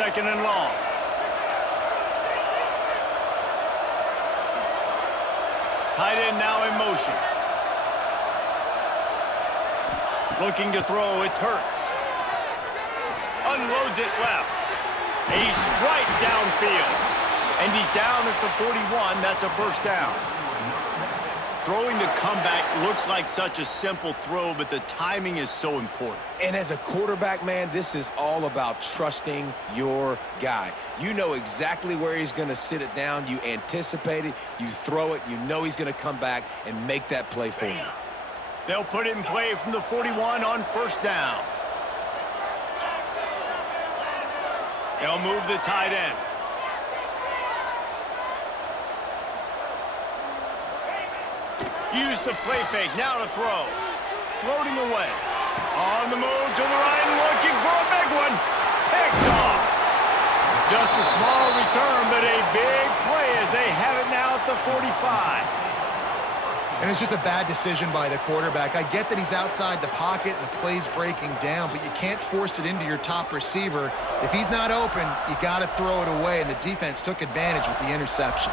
second and long. Tight end now in motion. Looking to throw, it's Hurts. Unloads it left. A strike downfield. And he's down at the 41. That's a first down. Throwing the comeback looks like such a simple throw, but the timing is so important. And as a quarterback, man, this is all about trusting your guy. You know exactly where he's going to sit it down. You anticipate it. You throw it. You know he's going to come back and make that play for you. They'll put it in play from the 41 on first down. They'll move the tight end. Use the play fake, now to throw. Floating away. On the move to the right, looking for a big one. Picked off. Just a small return, but a big play as they have it now at the 45. And it's just a bad decision by the quarterback. I get that he's outside the pocket and the play's breaking down, but you can't force it into your top receiver. If he's not open, you got to throw it away, and the defense took advantage with the interception.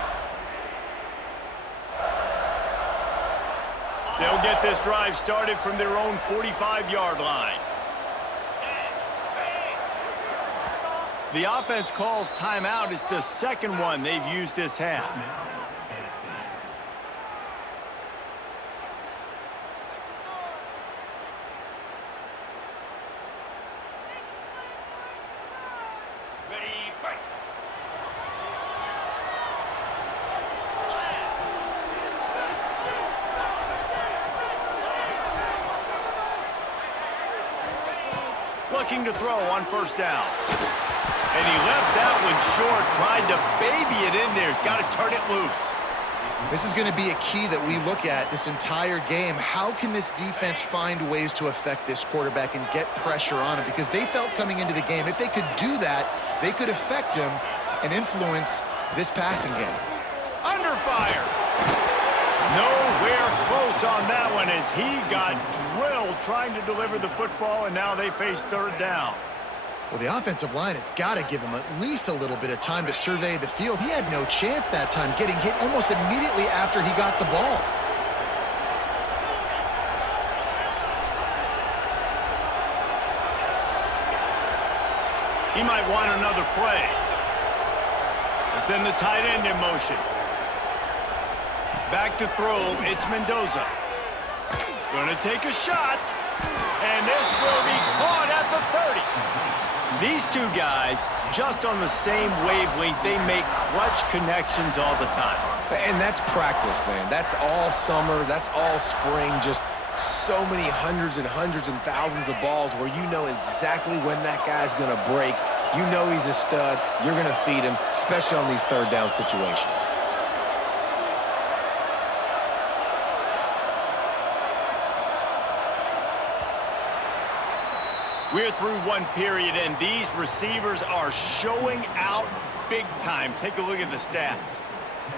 They'll get this drive started from their own 45-yard line. The offense calls timeout. It's the second one they've used this half. Looking to throw on first down. And he left that one short, tried to baby it in there. He's got to turn it loose. This is going to be a key that we look at this entire game. How can this defense find ways to affect this quarterback and get pressure on him? Because they felt coming into the game, if they could do that, they could affect him and influence this passing game. Under fire. Nowhere close on that one as he got drilled trying to deliver the football, and now they face third down. Well, the offensive line has got to give him at least a little bit of time to survey the field. He had no chance that time, getting hit almost immediately after he got the ball. He might want another play. They send the tight end in motion. Back to throw, it's Mendoza. Gonna take a shot, and this will be caught at the 30. These two guys, just on the same wavelength, they make clutch connections all the time. And that's practice, man. That's all summer. That's all spring. Just so many hundreds and thousands of balls where you know exactly when that guy's going to break. You know he's a stud. You're going to feed him, especially on these third down situations. We're through one period, and these receivers are showing out big time. Take a look at the stats.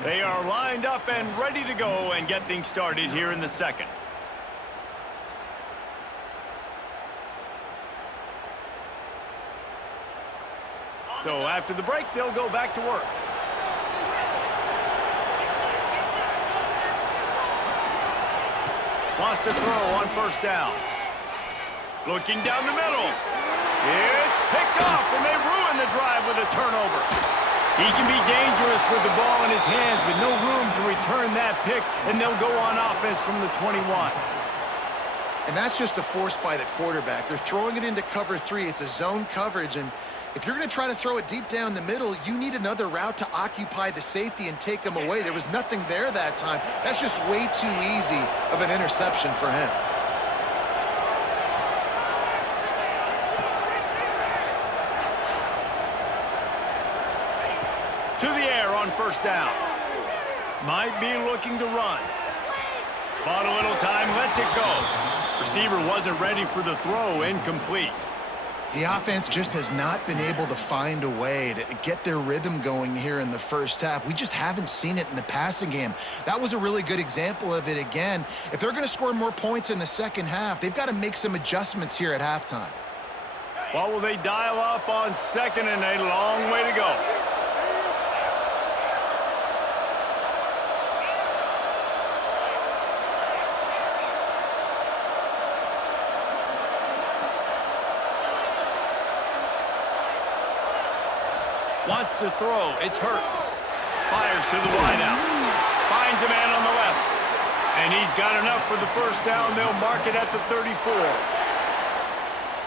They are lined up and ready to go and get things started here in the second. So after the break, they'll go back to work. Lost a throw on first down. Looking down the middle. It's picked off, and they ruin the drive with a turnover. He can be dangerous with the ball in his hands, but no room to return that pick, and they'll go on offense from the 21. And that's just a force by the quarterback. They're throwing it into cover 3. It's a zone coverage, and if you're going to try to throw it deep down the middle, you need another route to occupy the safety and take him away. There was nothing there that time. That's just way too easy of an interception for him. To the air on first down. Might be looking to run. Bought a little time, lets it go. Receiver wasn't ready for the throw, incomplete. The offense just has not been able to find a way to get their rhythm going here in the first half. We just haven't seen it in the passing game. That was a really good example of it again. If they're going to score more points in the second half, they've got to make some adjustments here at halftime. What will they dial up on second and a long way to go? Wants to throw. It's Hurts. Fires to the wideout. Finds a man on the left. And he's got enough for the first down. They'll mark it at the 34.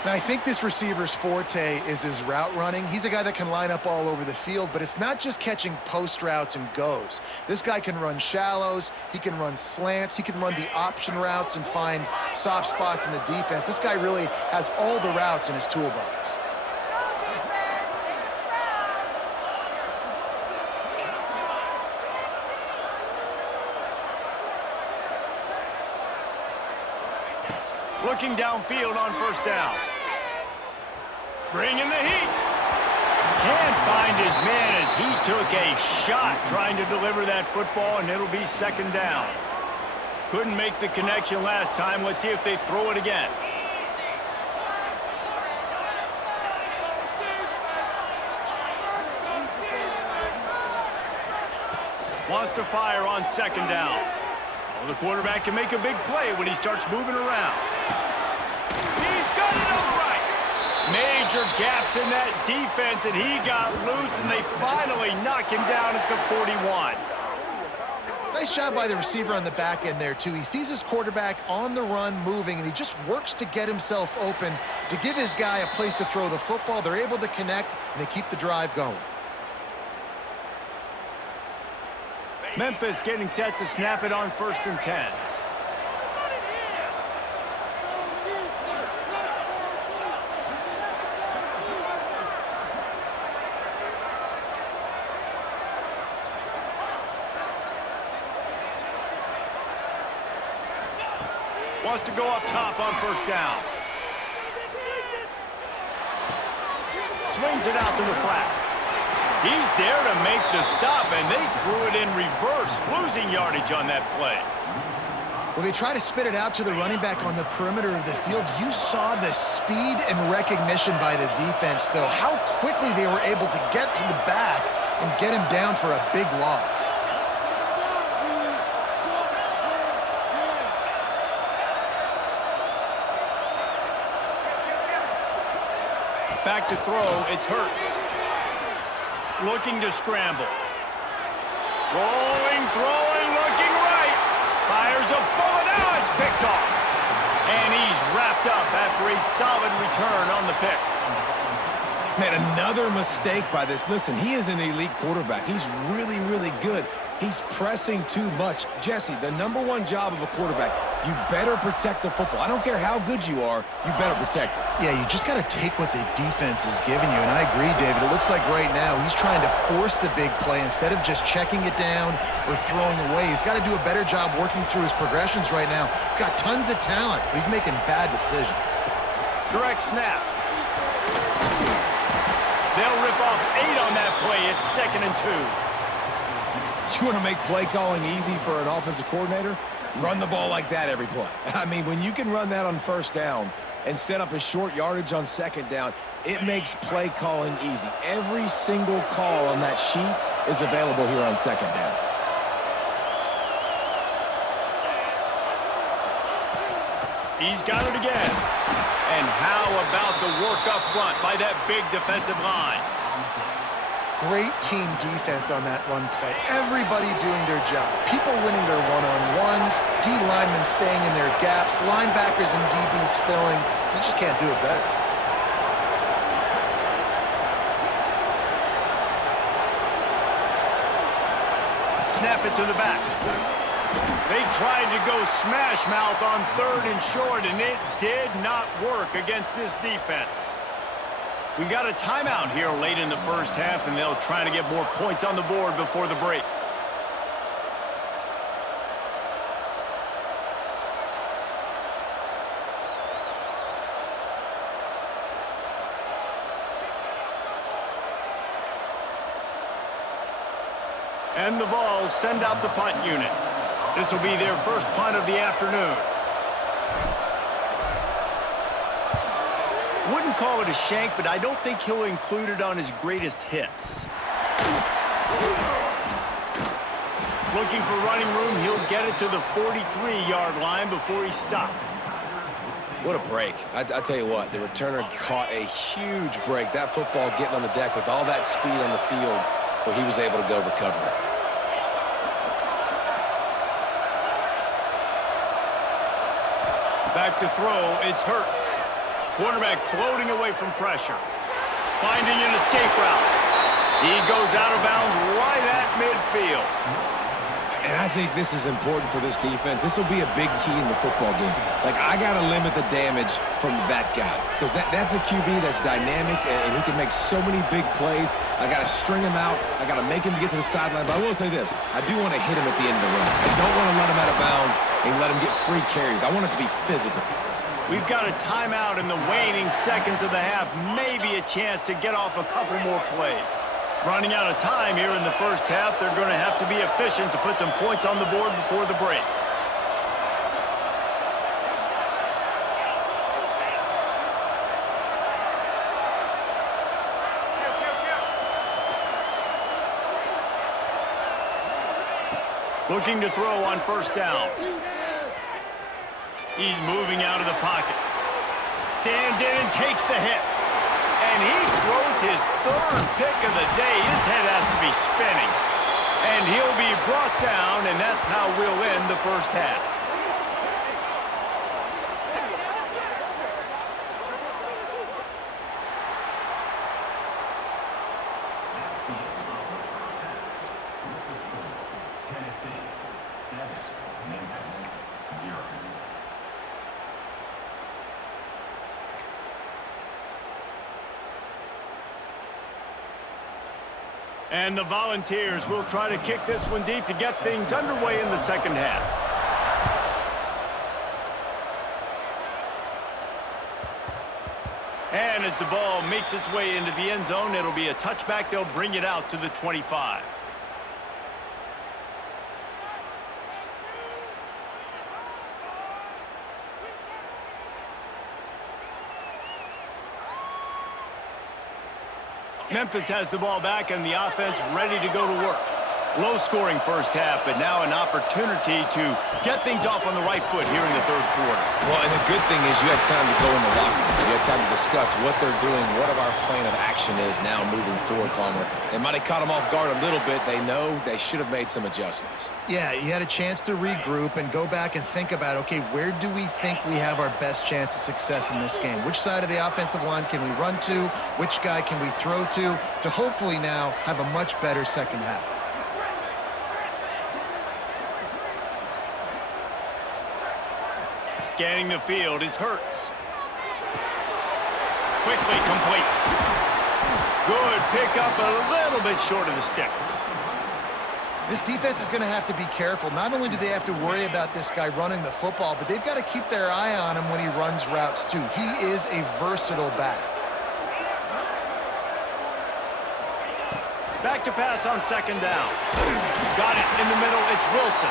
Now, I think this receiver's forte is his route running. He's a guy that can line up all over the field, but it's not just catching post routes and goes. This guy can run shallows. He can run slants. He can run the option routes and find soft spots in the defense. This guy really has all the routes in his toolbox. Looking downfield on first down. Bringing the heat. Can't find his man as he took a shot trying to deliver that football, and it'll be second down. Couldn't make the connection last time. Let's see if they throw it again. Wants to fire on second down. Well, the quarterback can make a big play when he starts moving around. He's got it on the right. Major gaps in that defense, and he got loose, and they finally knock him down at the 41. Nice job by the receiver on the back end there, too. He sees his quarterback on the run moving, and he just works to get himself open to give his guy a place to throw the football. They're able to connect, and they keep the drive going. Memphis getting set to snap it on 1st and 10. Wants to go up top on first down. Swings it out to the flat. He's there to make the stop, and they threw it in reverse, losing yardage on that play. Well, they try to spit it out to the running back on the perimeter of the field. You saw the speed and recognition by the defense, though, how quickly they were able to get to the back and get him down for a big loss. Back to throw, it's Hurts. Looking to scramble. Rolling, throwing, looking right. Fires a bullet. Now it's picked off. And he's wrapped up after a solid return on the pick. Man, another mistake by this. Listen, he is an elite quarterback. He's really, really good. He's pressing too much. Jesse, the #1 job of a quarterback, you better protect the football. I don't care how good you are, you better protect it. Yeah, you just got to take what the defense is giving you, and I agree, David. It looks like right now he's trying to force the big play instead of just checking it down or throwing away. He's got to do a better job working through his progressions right now. He's got tons of talent, but he's making bad decisions. Direct snap. They'll rip off 8 on that play. It's 2nd and 2. You want to make play calling easy for an offensive coordinator? Run the ball like that every play. I mean, when you can run that on first down and set up a short yardage on second down, it makes play calling easy. Every single call on that sheet is available here on second down. He's got it again. And how about the work up front by that big defensive line? Great team defense on that run play. Everybody doing their job. People winning their one-on-ones, D linemen staying in their gaps, linebackers and DBs filling. You just can't do it better. Snap it to the back. They tried to go smash mouth on 3rd and short, and it did not work against this defense. We got a timeout here late in the first half, and they'll try to get more points on the board before the break. And the Vols send out the punt unit. This will be their first punt of the afternoon. Wouldn't call it a shank, but I don't think he'll include it on his greatest hits. Looking for running room, he'll get it to the 43-yard line before he stopped. What a break. I tell you what, the returner caught a huge break. That football getting on the deck with all that speed on the field, where he was able to go recover it. Back to throw, it's Hurts. Quarterback floating away from pressure. Finding an escape route. He goes out of bounds right at midfield. And I think this is important for this defense. This will be a big key in the football game. Like, I got to limit the damage from that guy, because that's a QB that's dynamic, and he can make so many big plays. I got to string him out. I got to make him get to the sideline. But I will say this. I do want to hit him at the end of the run. I don't want to let him out of bounds and let him get free carries. I want it to be physical. We've got a timeout in the waning seconds of the half. Maybe a chance to get off a couple more plays. Running out of time here in the first half. They're going to have to be efficient to put some points on the board before the break. Looking to throw on first down. He's moving out of the pocket. Stands in and takes the hit. And he throws his third pick of the day. His head has to be spinning. And he'll be brought down, and that's how we'll end the first half. And the Volunteers will try to kick this one deep to get things underway in the second half. And as the ball makes its way into the end zone, it'll be a touchback. They'll bring it out to the 25. Memphis has the ball back and the offense ready to go to work. Low-scoring first half, but now an opportunity to get things off on the right foot here in the third quarter. Well, and the good thing is you had time to go in the locker room. You had time to discuss what they're doing, what our plan of action is now moving forward, Palmer. It might have caught them off guard a little bit. They know they should have made some adjustments. Yeah, you had a chance to regroup and go back and think about, okay, where do we think we have our best chance of success in this game? Which side of the offensive line can we run to? Which guy can we throw to hopefully now have a much better second half? Scanning the field, it's Hurts. Quickly complete. Good pickup, a little bit short of the sticks. This defense is going to have to be careful. Not only do they have to worry about this guy running the football, but they've got to keep their eye on him when he runs routes too. He is a versatile back. Back to pass on second down. Got it in the middle, it's Wilson.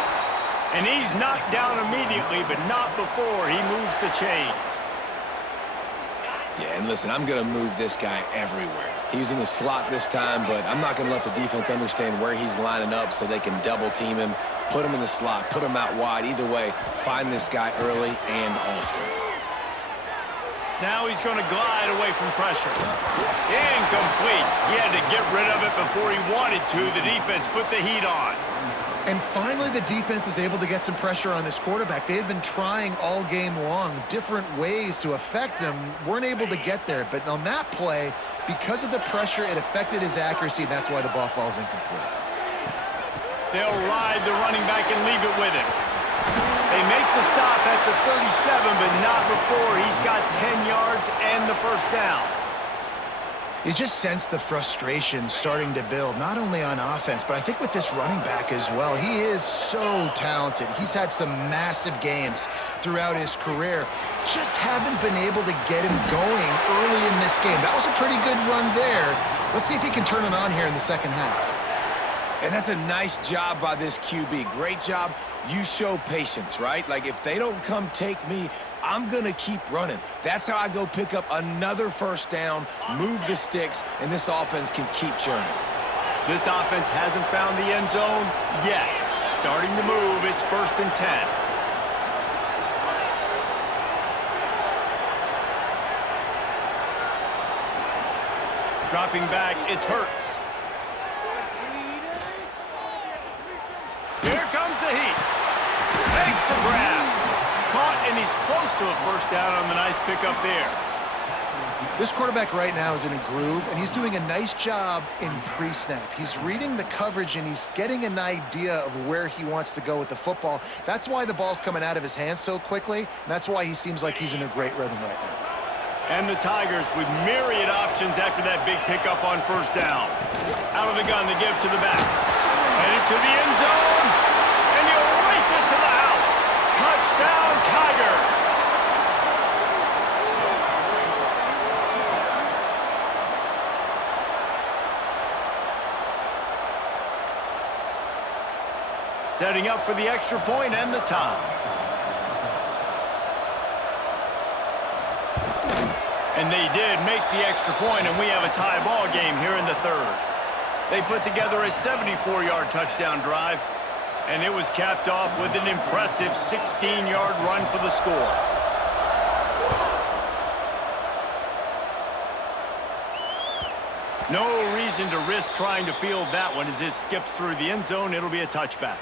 And he's knocked down immediately, but not before he moves the chains. Yeah, and listen, I'm going to move this guy everywhere. He was in the slot this time, but I'm not going to let the defense understand where he's lining up so they can double-team him, put him in the slot, put him out wide. Either way, find this guy early and often. Now he's going to glide away from pressure. Incomplete. He had to get rid of it before he wanted to. The defense put the heat on. And finally, the defense is able to get some pressure on this quarterback. They had been trying all game long different ways to affect him, weren't able to get there. But on that play, because of the pressure, it affected his accuracy, and that's why the ball falls incomplete. They'll ride the running back and leave it with him. They make the stop at the 37, but not before he's got 10 yards and the first down. You just sense the frustration starting to build, not only on offense, but I think with this running back as well. He is so talented. He's had some massive games throughout his career. Just haven't been able to get him going early in this game. That was a pretty good run there. Let's see if he can turn it on here in the second half. And that's a nice job by this QB. Great job. You show patience, right? Like, if they don't come take me, I'm going to keep running. That's how I go pick up another first down, move the sticks, and this offense can keep churning. This offense hasn't found the end zone yet. Starting to move, it's 1st and 10. Dropping back, it's Hurts. Here comes the heat. Makes the grab. Caught, and he's close to a first down on the nice pickup there. This quarterback right now is in a groove, and he's doing a nice job in pre-snap. He's reading the coverage, and he's getting an idea of where he wants to go with the football. That's why the ball's coming out of his hands so quickly, and that's why he seems like he's in a great rhythm right now. And the Tigers with myriad options after that big pickup on first down. Out of the gun to give to the back. Headed to the end zone, and he'll race it to the house. Touchdown, Tigers! Setting up for the extra point and the tie. And they did make the extra point, and we have a tie ball game here in the 3rd. They put together a 74-yard touchdown drive, and it was capped off with an impressive 16-yard run for the score. No reason to risk trying to field that one as it skips through the end zone. It'll be a touchback.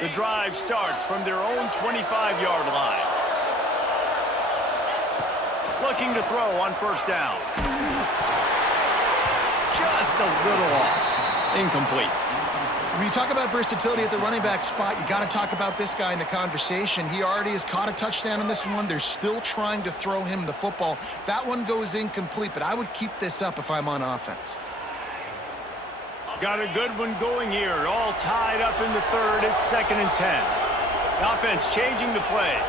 The drive starts from their own 25-yard line. Looking to throw on first down. Just a little off. Incomplete. When you talk about versatility at the running back spot, you got to talk about this guy in the conversation. He already has caught a touchdown in this one. They're still trying to throw him the football. That one goes incomplete, but I would keep this up if I'm on offense. Got a good one going here. All tied up in the 3rd. It's 2nd and 10. The offense changing the play.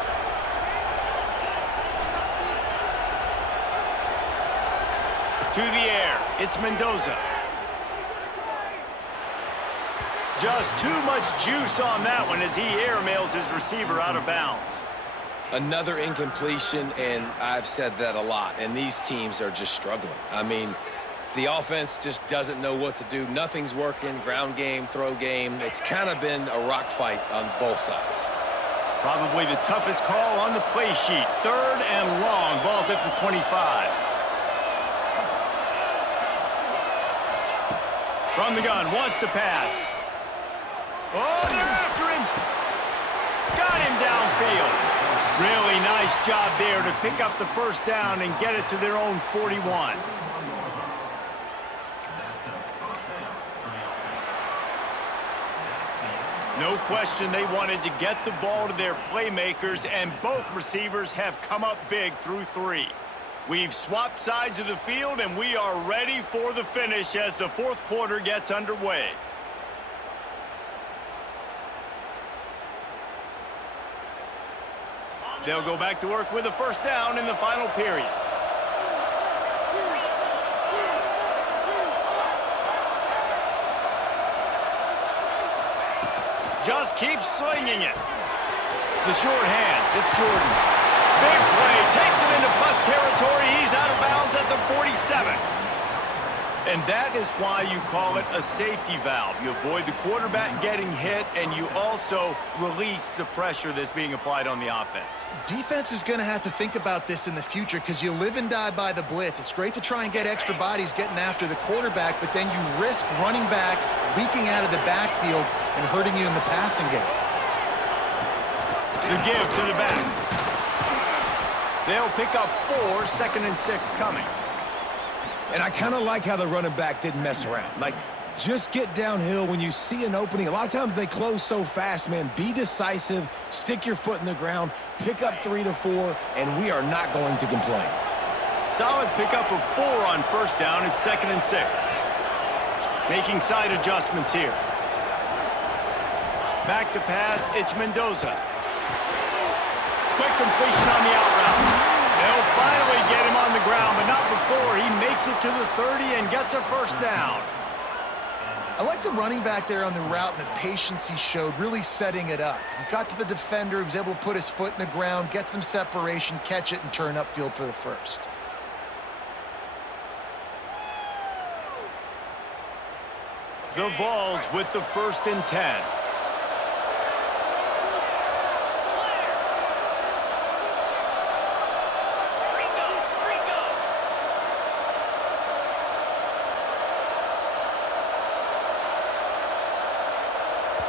To the air. It's Mendoza. Just too much juice on that one as he airmails his receiver out of bounds. Another incompletion, and I've said that a lot, and these teams are just struggling. I mean, the offense just doesn't know what to do. Nothing's working, ground game, throw game. It's kind of been a rock fight on both sides. Probably the toughest call on the play sheet. 3rd and long. Ball's at the 25. From the gun, wants to pass. Oh, they're after him. Got him downfield. Really nice job there to pick up the first down and get it to their own 41. No question they wanted to get the ball to their playmakers, and both receivers have come up big through 3. We've swapped sides of the field, and we are ready for the finish as the 4th quarter gets underway. They'll go back to work with a first down in the final period. Just keeps slinging it. The short hands, it's Jordan. Big play, takes him into plus territory. He's out of bounds at the 47. And that is why you call it a safety valve. You avoid the quarterback getting hit, and you also release the pressure that's being applied on the offense. Defense is going to have to think about this in the future because you live and die by the blitz. It's great to try and get extra bodies getting after the quarterback, but then you risk running backs leaking out of the backfield and hurting you in the passing game. The give to the back. They'll pick up 4, 2nd and 6 coming. And I kind of like how the running back didn't mess around. Like, just get downhill when you see an opening. A lot of times they close so fast, man. Be decisive, stick your foot in the ground, pick up 3 to 4, and we are not going to complain. Solid pickup of 4 on first down. It's 2nd and 6. Making side adjustments here. Back to pass, it's Mendoza. Quick completion on the out route. They'll finally get him on the ground, but not before he makes it to the 30 and gets a first down. I like the running back there on the route and the patience he showed, really setting it up. He got to the defender, he was able to put his foot in the ground, get some separation, catch it, and turn upfield for the first. The Vols with the 1st and 10.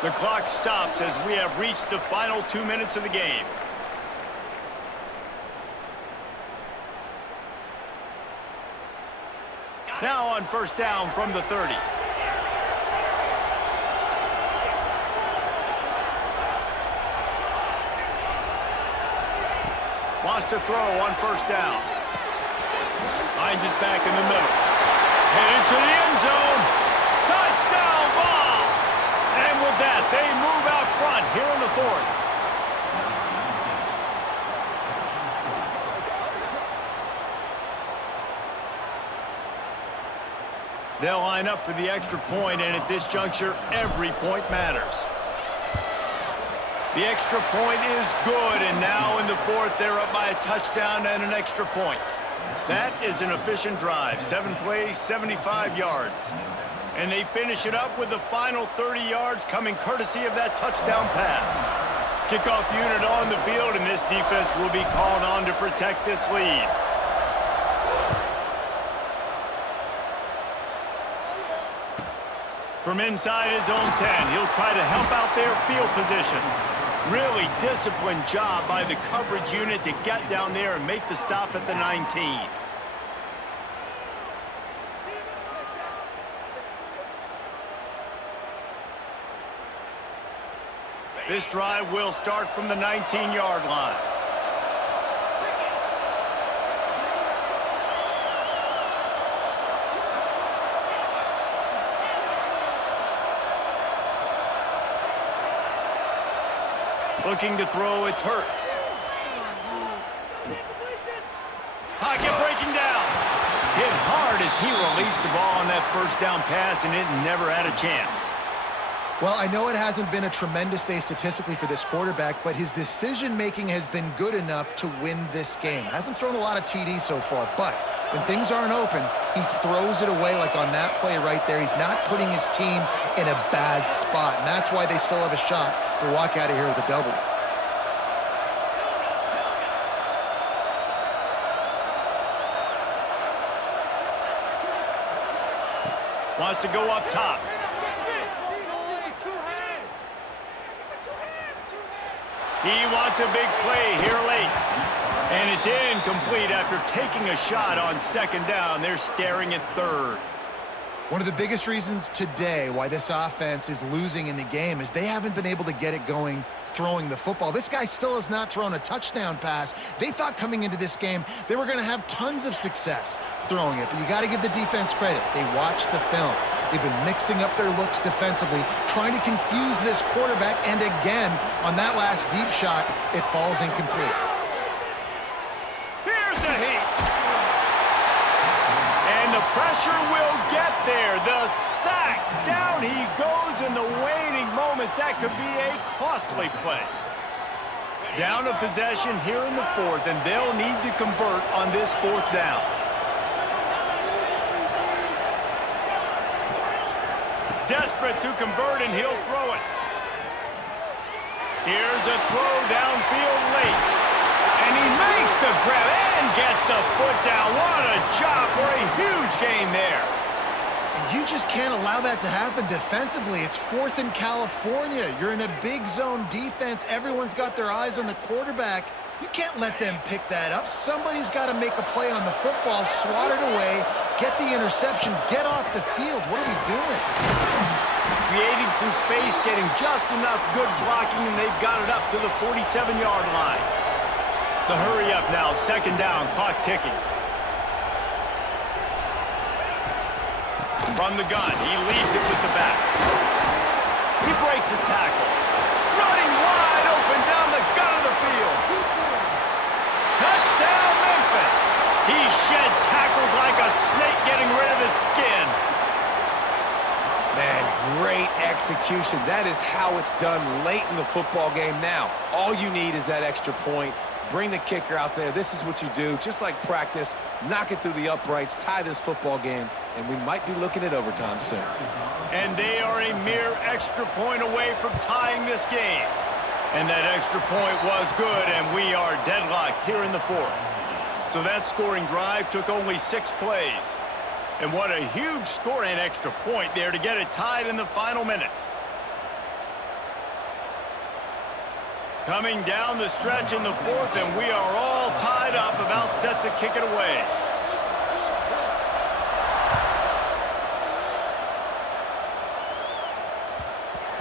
The clock stops as we have reached the final 2 minutes of the game. Now on 1st down from the 30. Wants to throw on 1st down. Finds his back in the middle. Headed to the end zone. Touchdown, Vols! And with that, they move out front here in the 4th. They'll line up for the extra point, and at this juncture, every point matters. The extra point is good, and now in the 4th, they're up by a touchdown and an extra point. That is an efficient drive. 7 plays, 75 yards. And they finish it up with the final 30 yards coming courtesy of that touchdown pass. Kickoff unit on the field, and this defense will be called on to protect this lead. From inside his own 10, he'll try to help out their field position. Really disciplined job by the coverage unit to get down there and make the stop at the 19. This drive will start from the 19-yard line. Looking to throw, it's Hurts. Pocket breaking down. Hit hard as he released the ball on that 1st down pass, and it never had a chance. Well, I know it hasn't been a tremendous day statistically for this quarterback, but his decision-making has been good enough to win this game. Hasn't thrown a lot of TDs so far, but when things aren't open, he throws it away like on that play right there. He's not putting his team in a bad spot, and that's why they still have a shot to walk out of here with a W. Wants to go up top. He wants a big play here late. And it's incomplete after taking a shot on 2nd down. They're staring at 3rd. One of the biggest reasons today why this offense is losing in the game is they haven't been able to get it going throwing the football. This guy still has not thrown a touchdown pass. They thought coming into this game they were going to have tons of success throwing it, but you got to give the defense credit. They watched the film. They've been mixing up their looks defensively, trying to confuse this quarterback, and again, on that last deep shot, it falls incomplete. Here's a heat. And the pressure will get there. The sack. Down he goes in the waning moments. That could be a costly play. Down a possession here in the 4th, and they'll need to convert on this 4th down. Desperate to convert, and he'll throw it. Here's a throw downfield late. And he makes the grab and gets the foot down. What a job for a huge gain there. And you just can't allow that to happen defensively. It's 4th in California. You're in a big zone defense. Everyone's got their eyes on the quarterback. You can't let them pick that up. Somebody's got to make a play on the football, swat it away, get the interception, get off the field. What are we doing? Creating some space, getting just enough good blocking, and they've got it up to the 47-yard line. The hurry up now, 2nd down, clock ticking. From the gun, he leaves it with the back. He breaks a tackle. Running wide open down the gut of the field. Touchdown, Memphis. He shed tackles like a snake getting rid of his skin. Man, execution. That is how it's done late in the football game now. All you need is that extra point. Bring the kicker out there. This is what you do. Just like practice, knock it through the uprights, tie this football game, and we might be looking at overtime soon. And they are a mere extra point away from tying this game. And that extra point was good, and we are deadlocked here in the fourth. So that scoring drive took only 6 plays. And what a huge score and extra point there to get it tied in the final minute. Coming down the stretch in the fourth, and we are all tied up, about set to kick it away.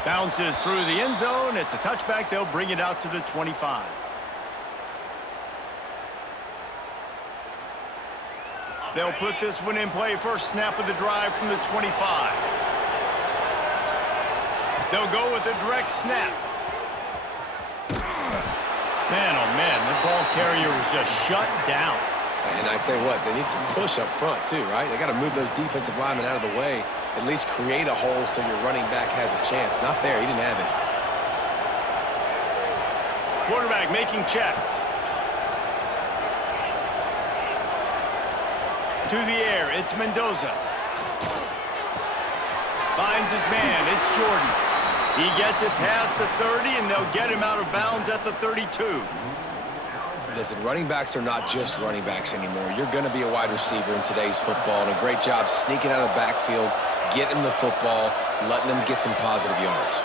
Bounces through the end zone. It's a touchback. They'll bring it out to the 25. They'll put this one in play. First snap of the drive from the 25. They'll go with a direct snap. Man, oh man, the ball carrier was just shut down. And I tell you what, they need some push up front too, right? They got to move those defensive linemen out of the way, at least create a hole so your running back has a chance. Not there, he didn't have it. Quarterback making checks. To the air, it's Mendoza. Finds his man, it's Jordan. He gets it past the 30, and they'll get him out of bounds at the 32. Listen, running backs are not just running backs anymore. You're going to be a wide receiver in today's football, and a great job sneaking out of the backfield, getting the football, letting them get some positive yards.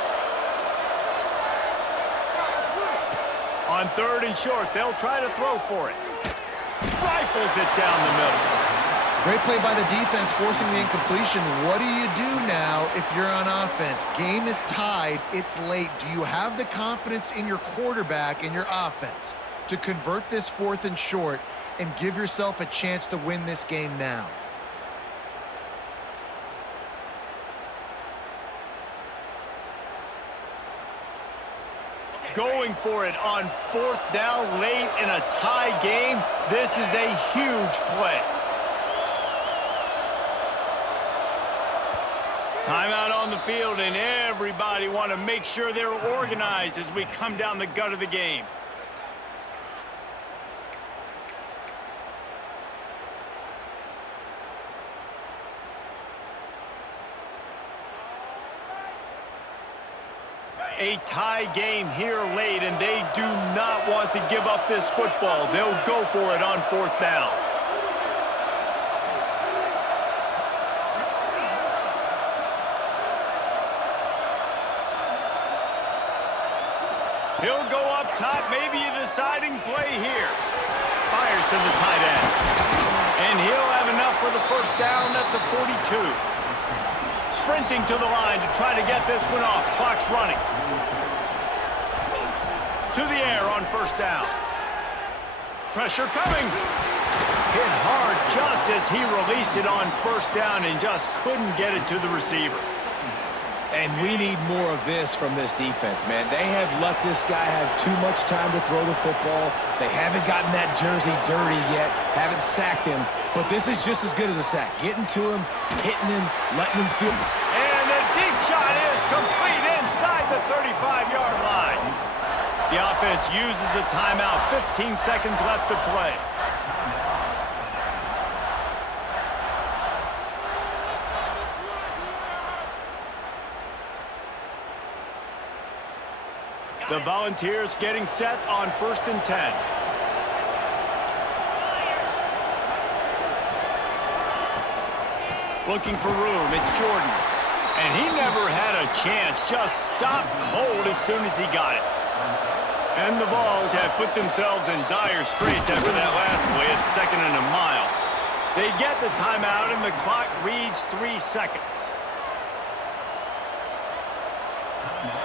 On 3rd and short, they'll try to throw for it. Rifles it down the middle. Great play by the defense, forcing the incompletion. What do you do now if you're on offense? Game is tied. It's late. Do you have the confidence in your quarterback and your offense to convert this 4th and short and give yourself a chance to win this game now? Going for it on 4th down late in a tie game. This is a huge play. Timeout on the field, and everybody want to make sure they're organized as we come down the gut of the game. A tie game here late, and they do not want to give up this football. They'll go for it on 4th down. He'll go up top, maybe a deciding play here. Fires to the tight end. And he'll have enough for the first down at the 42. Sprinting to the line to try to get this one off. Clock's running. To the air on 1st down. Pressure coming. Hit hard just as he released it on 1st down and just couldn't get it to the receiver. And we need more of this from this defense, man. They have let this guy have too much time to throw the football. They haven't gotten that jersey dirty yet, haven't sacked him. But this is just as good as a sack. Getting to him, hitting him, letting him feel. And the deep shot is complete inside the 35-yard line. The offense uses a timeout. 15 seconds left to play. The Volunteers getting set on 1st and 10. Looking for room, it's Jordan. And he never had a chance, just stopped cold as soon as he got it. And the Vols have put themselves in dire straits after that last play at 2nd and a mile. They get the timeout and the clock reads 3 seconds.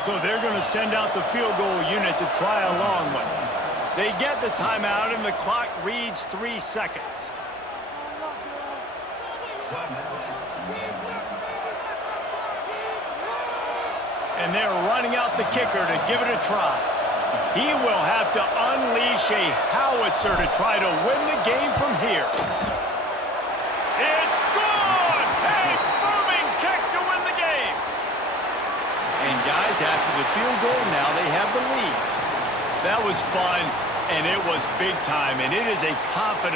So they're going to send out the field goal unit to try a long one. They get the timeout and the clock reads 3 seconds. And they're running out the kicker to give it a try. He will have to unleash a howitzer to try to win the game from here. It's good! A booming kick to win the game. guys. After the field goal, now they have the lead. That was fun, and it was big time, and it is a confidence